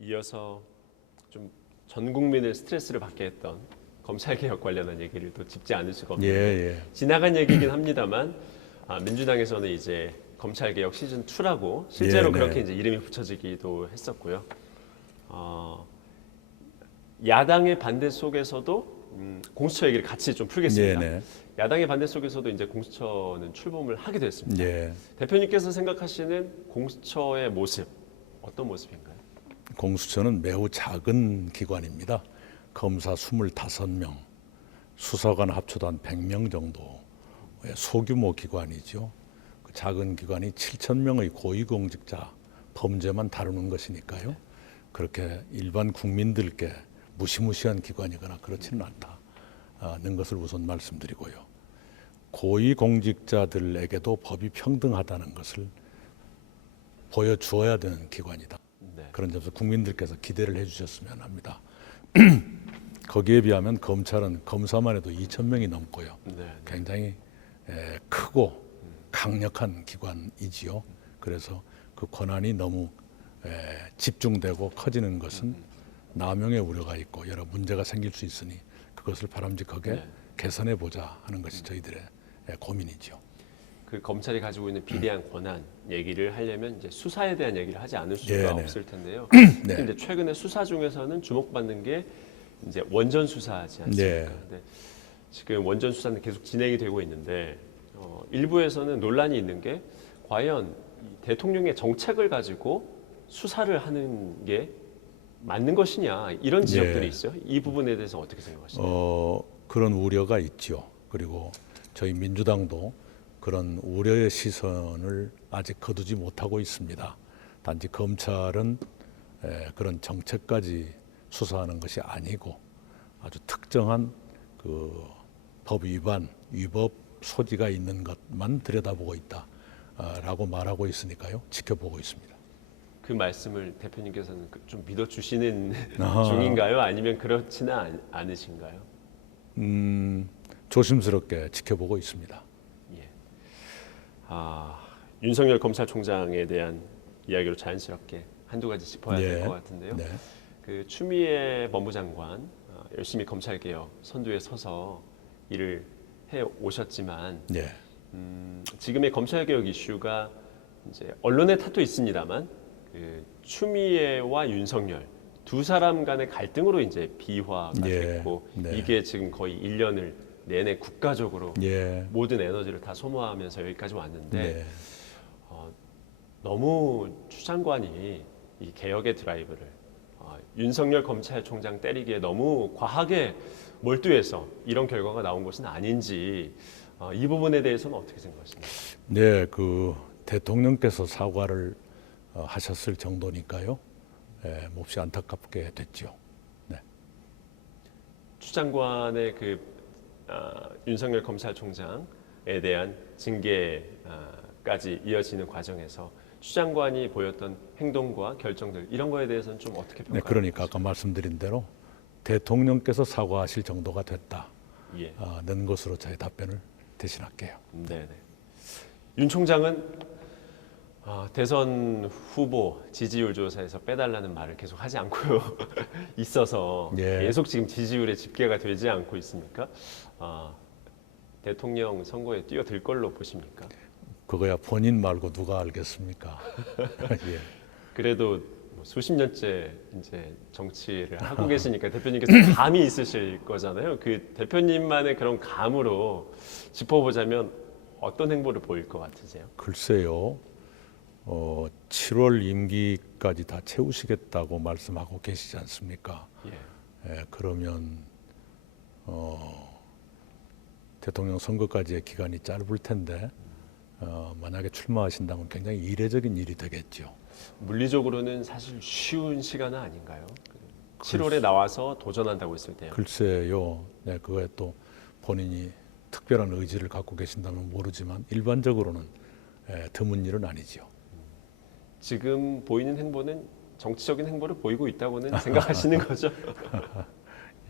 이어서 좀 전 국민을 스트레스를 받게 했던 검찰 개혁 관련한 얘기를 또 짚지 않을 수가 없는데 예. 지나간 얘기긴 합니다만 민주당에서는 이제 검찰 개혁 시즌 2라고 실제로 예, 네. 그렇게 이제 이름이 붙여지기도 했었고요. 야당의 반대 속에서도 공수처 얘기를 같이 좀 풀겠습니다. 네. 야당의 반대 속에서도 이제 공수처는 출범을 하게 됐습니다. 예. 대표님께서 생각하시는 공수처의 모습 어떤 모습인가요? 공수처는 매우 작은 기관입니다. 검사 25명, 수사관 합쳐도 한 100명 정도의 소규모 기관이죠. 그 작은 기관이 7,000명의 고위공직자 범죄만 다루는 것이니까요. 그렇게 일반 국민들께 무시무시한 기관이거나 그렇지는 않다는 것을 우선 말씀드리고요. 고위공직자들에게도 법이 평등하다는 것을 보여주어야 되는 기관이다. 네. 그런 점에서 국민들께서 기대를 해주셨으면 합니다. 거기에 비하면 검찰은 검사만 해도 2,000명이 넘고요. 네. 굉장히 크고 강력한 기관이지요. 그래서 그 권한이 너무 집중되고 커지는 것은 남용의 우려가 있고 여러 문제가 생길 수 있으니 그것을 바람직하게 개선해 보자 하는 것이 저희들의 고민이죠. 그 검찰이 가지고 있는 비대한 권한 얘기를 하려면 이제 수사에 대한 얘기를 하지 않을 수가 네. 없을 텐데요. 네. 근데 최근에 수사 중에서는 주목받는 게 이제 원전 수사지 않습니까? 네. 근데 지금 원전 수사는 계속 진행이 되고 있는데 일부에서는 논란이 있는 게 과연 이 대통령의 정책을 가지고 수사를 하는 게 맞는 것이냐 이런 지적들이 네. 있어요. 이 부분에 대해서 어떻게 생각하시나요? 그런 우려가 있죠. 그리고 저희 민주당도 그런 우려의 시선을 아직 거두지 못하고 있습니다. 단지 검찰은 그런 정책까지 수사하는 것이 아니고 아주 특정한 그 법 위반, 위법 소지가 있는 것만 들여다보고 있다라고 말하고 있으니까요. 지켜보고 있습니다. 그 말씀을 대표님께서는 좀 믿어주시는 아하. 중인가요? 아니면 그렇지는 않으신가요? 조심스럽게 지켜보고 있습니다. 예. 윤석열 검찰총장에 대한 이야기로 자연스럽게 한두 가지 짚어야 될 것 같은데요. 네. 그 추미애 법무장관 열심히 검찰 개혁 선두에 서서 일을 해 오셨지만 네. 지금의 검찰 개혁 이슈가 이제 언론의 탓도 있습니다만 그 추미애와 윤석열 두 사람 간의 갈등으로 이제 비화가 예. 됐고 네. 이게 지금 거의 1년을 내내 국가적으로 예. 모든 에너지를 다 소모하면서 여기까지 왔는데 네. 너무 추 장관이 이 개혁의 드라이브를 윤석열 검찰총장 때리기에 너무 과하게 몰두해서 이런 결과가 나온 것은 아닌지 이 부분에 대해서는 어떻게 생각하십니까? 네, 그 대통령께서 사과를 하셨을 정도니까요. 몹시 안타깝게 됐죠. 네. 추 장관의 그 윤석열 검찰총장에 대한 징계까지 이어지는 과정에서 추 장관이 보였던 행동과 결정들 이런 거에 대해서는 좀 어떻게 네, 평가하세요? 그러니까 아까 말씀드린 대로 대통령께서 사과하실 정도가 됐다. 예. 는 것으로 저의 답변을 대신할게요. 네네. 윤 총장은 대선 후보 지지율 조사에서 빼달라는 말을 계속 하지 않고요 있어서 예. 계속 지금 지지율에 집계가 되지 않고 있습니까? 대통령 선거에 뛰어들 걸로 보십니까? 그거야 본인 말고 누가 알겠습니까? 예. 그래도 뭐 수십 년째 이제 정치를 하고 계시니까 대표님께서 감이 있으실 거잖아요. 그 대표님만의 그런 감으로 짚어보자면 어떤 행보를 보일 것 같으세요? 글쎄요. 7월 임기까지 다 채우시겠다고 말씀하고 계시지 않습니까? 예. 그러면 대통령 선거까지의 기간이 짧을 텐데 만약에 출마하신다면 굉장히 이례적인 일이 되겠죠. 물리적으로는 사실 쉬운 시간은 아닌가요? 7월에 나와서 도전한다고 했을 때요. 글쎄요. 네, 그거에 또 본인이 특별한 의지를 갖고 계신다면 모르지만 일반적으로는 드문 일은 아니죠. 지금 보이는 행보는 정치적인 행보를 보이고 있다고는 생각하시는 거죠?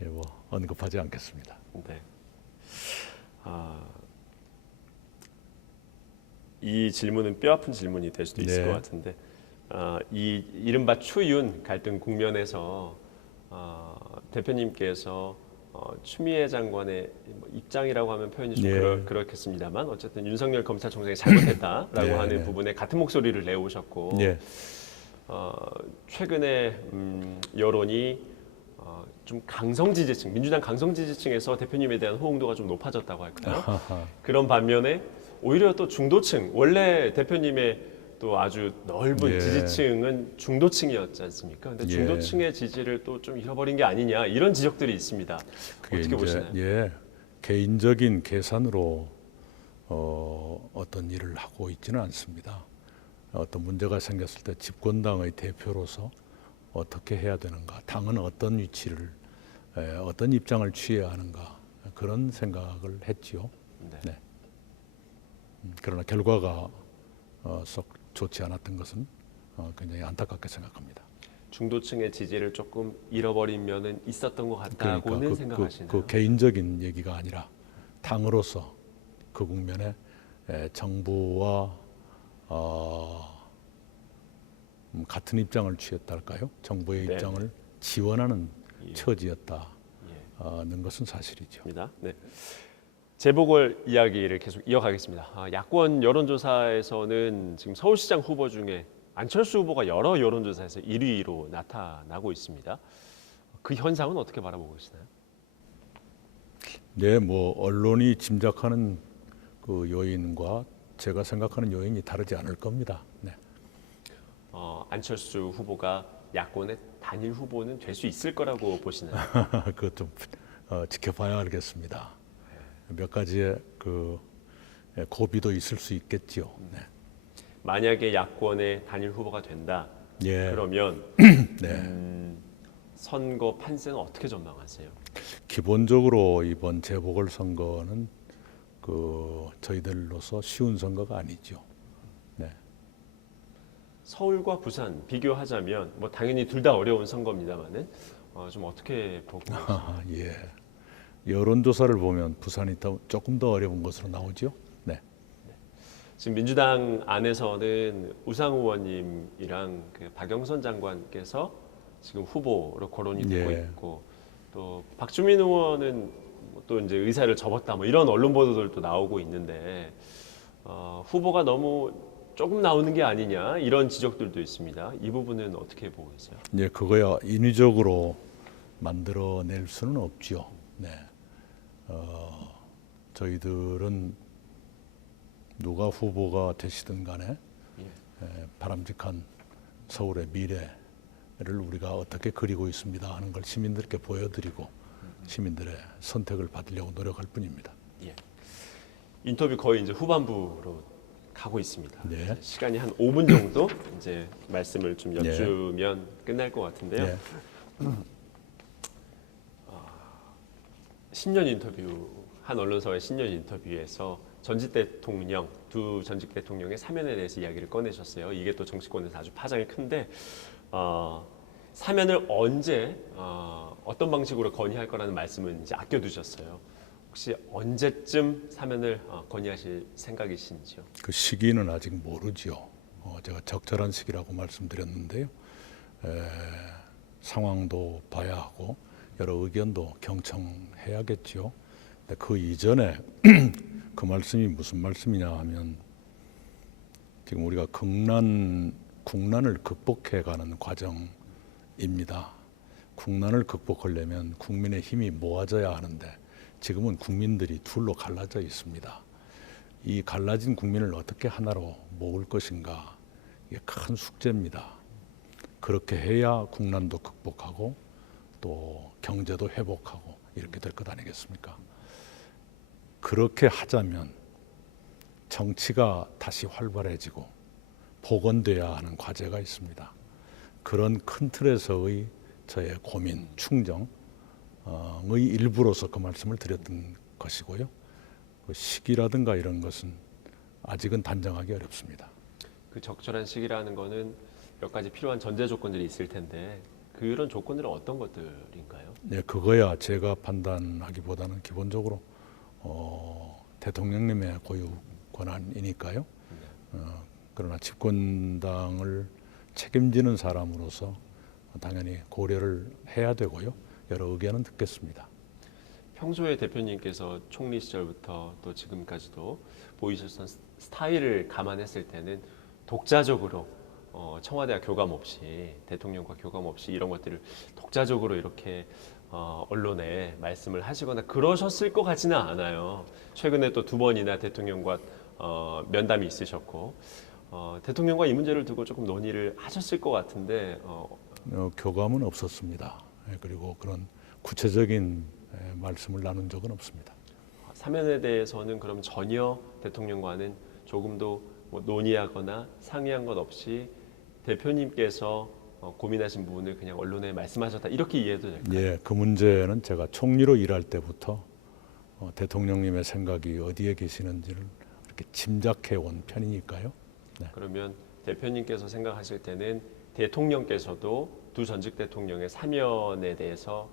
예, 뭐 언급하지 않겠습니다. 네. 이 질문은 뼈아픈 질문이 될 수도 있을 네. 것 같은데 이 이른바 추윤 갈등 국면에서 대표님께서 추미애 장관의 뭐 입장이라고 하면 표현이 좀 예. 그렇겠습니다만 어쨌든 윤석열 검찰총장이 잘못했다라고 네, 하는 네. 부분에 같은 목소리를 내오셨고 예. 최근에 여론이 좀 강성 지지층, 민주당 강성 지지층에서 대표님에 대한 호응도가 좀 높아졌다고 할까요? 그런 반면에 오히려 또 중도층, 원래 대표님의 또 아주 넓은 예. 지지층은 중도층이었지 않습니까? 근데 예. 중도층의 지지를 또 좀 잃어버린 게 아니냐 이런 지적들이 있습니다. 그게 어떻게 보시나요? 예, 개인적인 계산으로 어떤 일을 하고 있지는 않습니다. 어떤 문제가 생겼을 때 집권당의 대표로서 어떻게 해야 되는가, 당은 어떤 위치를, 어떤 입장을 취해야 하는가 그런 생각을 했지요. 네. 네. 그러나 결과가 썩 좋지 않았던 것은 굉장히 안타깝게 생각합니다. 중도층의 지지를 조금 잃어버린 면은 있었던 것 같다고는 생각하시나요? 그 개인적인 얘기가 아니라 당으로서 그 국면에 정부와 같은 입장을 취했달까요? 정부의 네. 입장을 지원하는 예. 처지였다는 것은 사실이죠. 입니다. 네. 재보궐 이야기를 계속 이어가겠습니다. 야권 여론조사에서는 지금 서울시장 후보 중에 안철수 후보가 여러 여론조사에서 1위로 나타나고 있습니다. 그 현상은 어떻게 바라보고 계시나요? 네, 뭐 언론이 짐작하는 그 요인과 제가 생각하는 요인이 다르지 않을 겁니다. 네. 안철수 후보가 야권의 단일 후보는 될 수 있을 거라고 보시나요? 그것 좀 지켜봐야 알겠습니다. 몇 가지의 그 고비도 있을 수 있겠지요. 네. 만약에 야권의 단일 후보가 된다. 예. 그러면 네. 선거 판세는 어떻게 전망하세요? 기본적으로 이번 재보궐 선거는 그 저희들로서 쉬운 선거가 아니죠. 네. 서울과 부산 비교하자면 뭐 당연히 둘 다 어려운 선거입니다만은 좀 어떻게 보고 계세요? 예. 여론조사를 보면 부산이 조금 더 어려운 것으로 나오죠. 네. 지금 민주당 안에서는 우상 의원님이랑 그 박영선 장관께서 지금 후보로 거론이 되고 예. 있고 또 박주민 의원은 또 이제 의사를 접었다 뭐 이런 언론 보도들도 나오고 있는데 후보가 너무 조금 나오는 게 아니냐 이런 지적들도 있습니다. 이 부분은 어떻게 보고 계세요? 예, 그거야 인위적으로 만들어낼 수는 없죠. 네. 저희들은 누가 후보가 되시든 간에 바람직한 서울의 미래를 우리가 어떻게 그리고 있습니다 하는 걸 시민들께 보여드리고 시민들의 선택을 받으려고 노력할 뿐입니다. 예. 인터뷰 거의 이제 후반부로 가고 있습니다. 네. 이제 시간이 한 5분 정도 이제 말씀을 좀 네. 여쭈면 끝날 것 같은데요. 네. 신년 인터뷰 한 언론사와의 신년 인터뷰에서 전직 대통령 두 전직 대통령의 사면에 대해서 이야기를 꺼내셨어요. 이게 또 정치권에서 아주 파장이 큰데 사면을 언제 어떤 방식으로 건의할 거라는 말씀은 이제 아껴두셨어요. 혹시 언제쯤 사면을 건의하실 생각이신지요? 그 시기는 아직 모르죠. 제가 적절한 시기라고 말씀드렸는데요. 상황도 봐야 하고 여러 의견도 경청해야겠죠. 근데 그 이전에 그 말씀이 무슨 말씀이냐 하면 지금 우리가 국난을 극복해가는 과정입니다. 국난을 극복하려면 국민의 힘이 모아져야 하는데 지금은 국민들이 둘로 갈라져 있습니다. 이 갈라진 국민을 어떻게 하나로 모을 것인가 이게 큰 숙제입니다. 그렇게 해야 국난도 극복하고 또 경제도 회복하고 이렇게 될 것 아니겠습니까? 그렇게 하자면 정치가 다시 활발해지고 복원돼야 하는 과제가 있습니다. 그런 큰 틀에서의 저의 고민, 충정의 일부로서 그 말씀을 드렸던 것이고요. 그 시기라든가 이런 것은 아직은 단정하기 어렵습니다. 그 적절한 시기라는 거는 몇 가지 필요한 전제 조건들이 있을 텐데 그런 조건들은 어떤 것들인가요? 네, 그거야 제가 판단하기보다는 기본적으로 대통령님의 고유 권한이니까요. 그러나 집권당을 책임지는 사람으로서 당연히 고려를 해야 되고요. 여러 의견은 듣겠습니다. 평소에 대표님께서 총리 시절부터 또 지금까지도 보이셨던 스타일을 감안했을 때는 독자적으로 청와대와 교감 없이 대통령과 교감 없이 이런 것들을 독자적으로 이렇게 언론에 말씀을 하시거나 그러셨을 것 같지는 않아요. 최근에 또 2번이나 대통령과 면담이 있으셨고 대통령과 이 문제를 두고 조금 논의를 하셨을 것 같은데 교감은 없었습니다. 그리고 그런 구체적인 말씀을 나눈 적은 없습니다. 사면에 대해서는 그럼 전혀 대통령과는 조금도 뭐 논의하거나 상의한 것 없이 대표님께서 고민하신 부분을 그냥 언론에 말씀하셨다 이렇게 이해해도 될까요? 예, 그 문제는 제가 총리로 일할 때부터 대통령님의 생각이 어디에 계시는지를 이렇게 짐작해 온 편이니까요. 네. 그러면 대표님께서 생각하실 때는 대통령께서도 두 전직 대통령의 사면에 대해서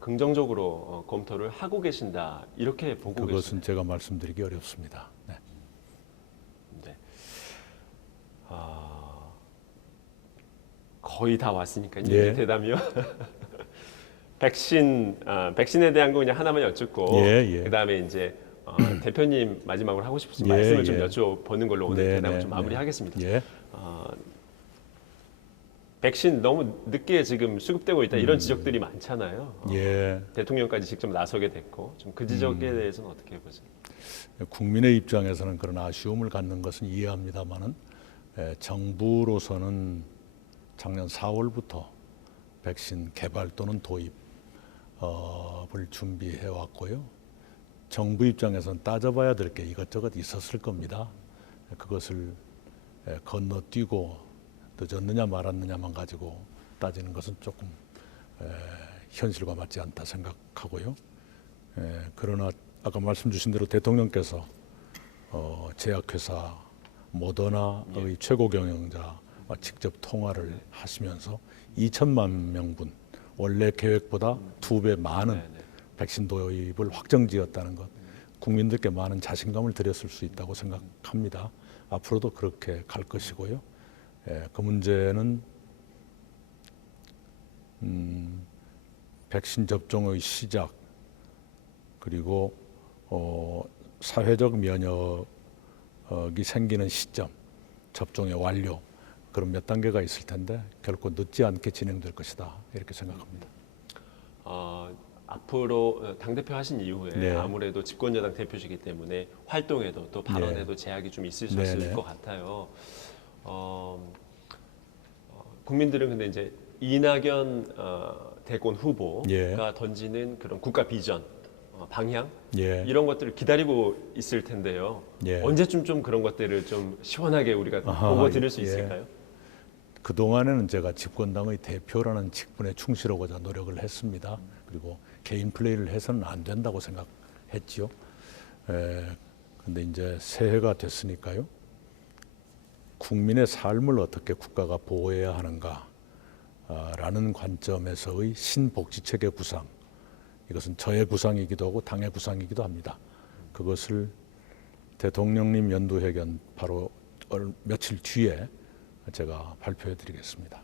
긍정적으로 검토를 하고 계신다 이렇게 보고 계시나요? 그것은 제가 말씀드리기 어렵습니다. 네. 네. 거의 다 왔으니까요. 예. 대답이요. 백신에 대한 거 그냥 하나만 여쭙고 예. 그다음에 이제 대표님 마지막으로 하고 싶으신 예, 말씀을 좀 예. 여쭤보는 걸로 오늘 네, 대답을 네, 좀 마무리하겠습니다. 예. 백신 너무 늦게 지금 수급되고 있다 이런 지적들이 많잖아요. 예. 대통령까지 직접 나서게 됐고 좀 그 지적에 대해서는 어떻게 보세요? 국민의 입장에서는 그런 아쉬움을 갖는 것은 이해합니다만은 정부로서는 작년 4월부터 백신 개발 또는 도입을 준비해 왔고요. 정부 입장에서는 따져봐야 될 게 이것저것 있었을 겁니다. 그것을 건너뛰고 늦었느냐 말았느냐만 가지고 따지는 것은 조금 현실과 맞지 않다 생각하고요. 그러나 아까 말씀 주신 대로 대통령께서 제약회사 모더나의 최고 경영자와 직접 통화를 하시면서 2천만 명분 원래 계획보다 2배 많은 백신 도입을 확정지었다는 것 국민들께 많은 자신감을 드렸을 수 있다고 생각합니다. 앞으로도 그렇게 갈 것이고요. 그 문제는 백신 접종의 시작 그리고 사회적 면역이 생기는 시점, 접종의 완료 그런 몇 단계가 있을 텐데 결코 늦지 않게 진행될 것이다 이렇게 생각합니다. 앞으로 당대표 하신 이후에 네. 아무래도 집권여당 대표시기 때문에 활동에도 또 발언에도 제약이 좀 있으셨을 것 같아요. 국민들은 근데 이제 이낙연 대권 후보가 던지는 그런 국가 비전, 방향 이런 것들을 기다리고 있을 텐데요. 언제쯤 좀 그런 것들을 좀 시원하게 우리가 보고 들을 수 있을까요? 그 동안에는 제가 집권당의 대표라는 직분에 충실하고자 노력을 했습니다. 그리고 개인 플레이를 해서는 안 된다고 생각했지요. 근데 이제 새해가 됐으니까요. 국민의 삶을 어떻게 국가가 보호해야 하는가라는 관점에서의 신복지체계 구상, 이것은 저의 구상이기도 하고 당의 구상이기도 합니다. 그것을 대통령님 연두회견 바로 며칠 뒤에 제가 발표해드리겠습니다.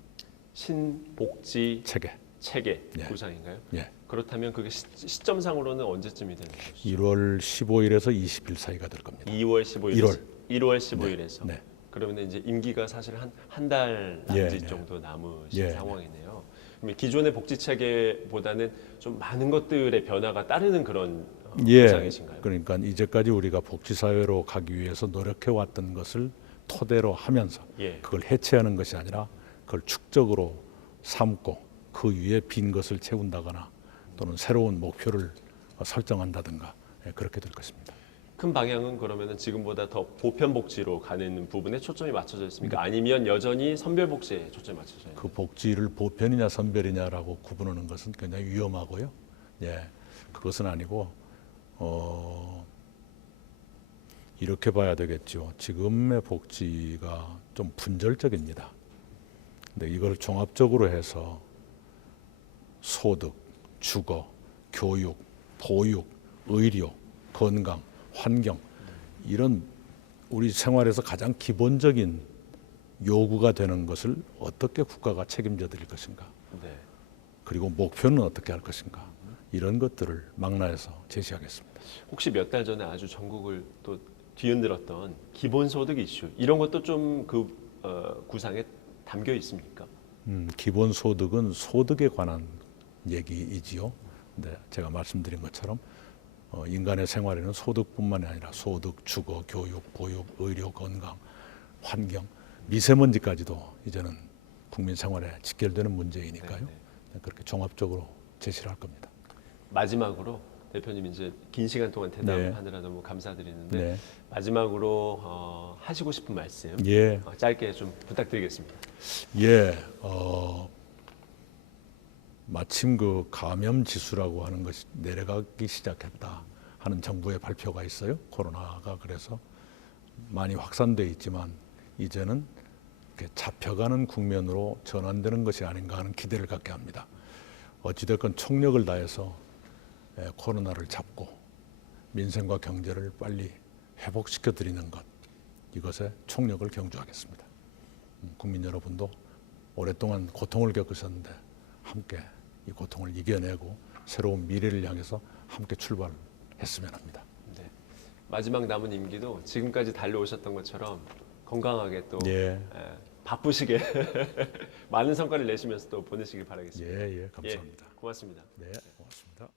신복지 체계 예. 구상인가요? 예. 그렇다면 그게 시점상으로는 언제쯤이 되는 거죠? 1월 15일에서 20일 사이가 될 겁니다. 2월 15일. 1월 15일에서. 네. 그러면 이제 임기가 사실 한 달 남짓 정도 남으신 상황이네요. 그러면 기존의 복지 체계보다는 좀 많은 것들의 변화가 따르는 그런 구상이신가요? 그러니까 이제까지 우리가 복지 사회로 가기 위해서 노력해 왔던 것을 토대로 하면서 그걸 해체하는 것이 아니라 그걸 축적으로 삼고 그 위에 빈 것을 채운다거나 또는 새로운 목표를 설정한다든가 그렇게 될 것입니다. 큰 방향은 그러면은 지금보다 더 보편 복지로 가는 부분에 초점이 맞춰져 있습니까? 아니면 여전히 선별 복지에 초점이 맞춰져 있나요? 그 복지를 보편이냐 선별이냐라고 구분하는 것은 굉장히 위험하고요. 그것은 아니고 이렇게 봐야 되겠죠. 지금의 복지가 좀 분절적입니다. 근데 이걸 종합적으로 해서 소득, 주거, 교육, 보육, 의료, 건강, 환경 이런 우리 생활에서 가장 기본적인 요구가 되는 것을 어떻게 국가가 책임져 드릴 것인가, 네. 그리고 목표는 어떻게 할 것인가, 이런 것들을 망라해서 제시하겠습니다. 혹시 몇 달 전에 아주 전국을 또 뒤흔들었던 기본소득 이슈 이런 것도 좀 그 구상에 담겨 있습니까? 기본소득은 소득에 관한 얘기이지요. 네, 제가 말씀드린 것처럼 인간의 생활에는 소득뿐만이 아니라 소득, 주거, 교육, 보육, 의료, 건강, 환경, 미세먼지까지도 이제는 국민 생활에 직결되는 문제이니까요. 네, 네. 그렇게 종합적으로 제시를 할 겁니다. 마지막으로 대표님 이제 긴 시간 동안 대담하느라 너무 감사드리는데 네. 마지막으로 하시고 싶은 말씀 예, 짧게 좀 부탁드리겠습니다. 예, 마침 그 감염 지수라고 하는 것이 내려가기 시작했다 하는 정부의 발표가 있어요. 코로나가 그래서 많이 확산돼 있지만 이제는 이렇게 잡혀가는 국면으로 전환되는 것이 아닌가 하는 기대를 갖게 합니다. 어찌됐건 총력을 다해서 코로나를 잡고 민생과 경제를 빨리 회복시켜 드리는 것, 이것에 총력을 경주하겠습니다. 국민 여러분도 오랫동안 고통을 겪으셨는데 함께 이 고통을 이겨내고 새로운 미래를 향해서 함께 출발했으면 합니다. 네. 마지막 남은 임기도 지금까지 달려오셨던 것처럼 건강하게 또 예, 바쁘시게 많은 성과를 내시면서 또 보내시길 바라겠습니다. 예, 예, 감사합니다. 고맙습니다. 네, 고맙습니다.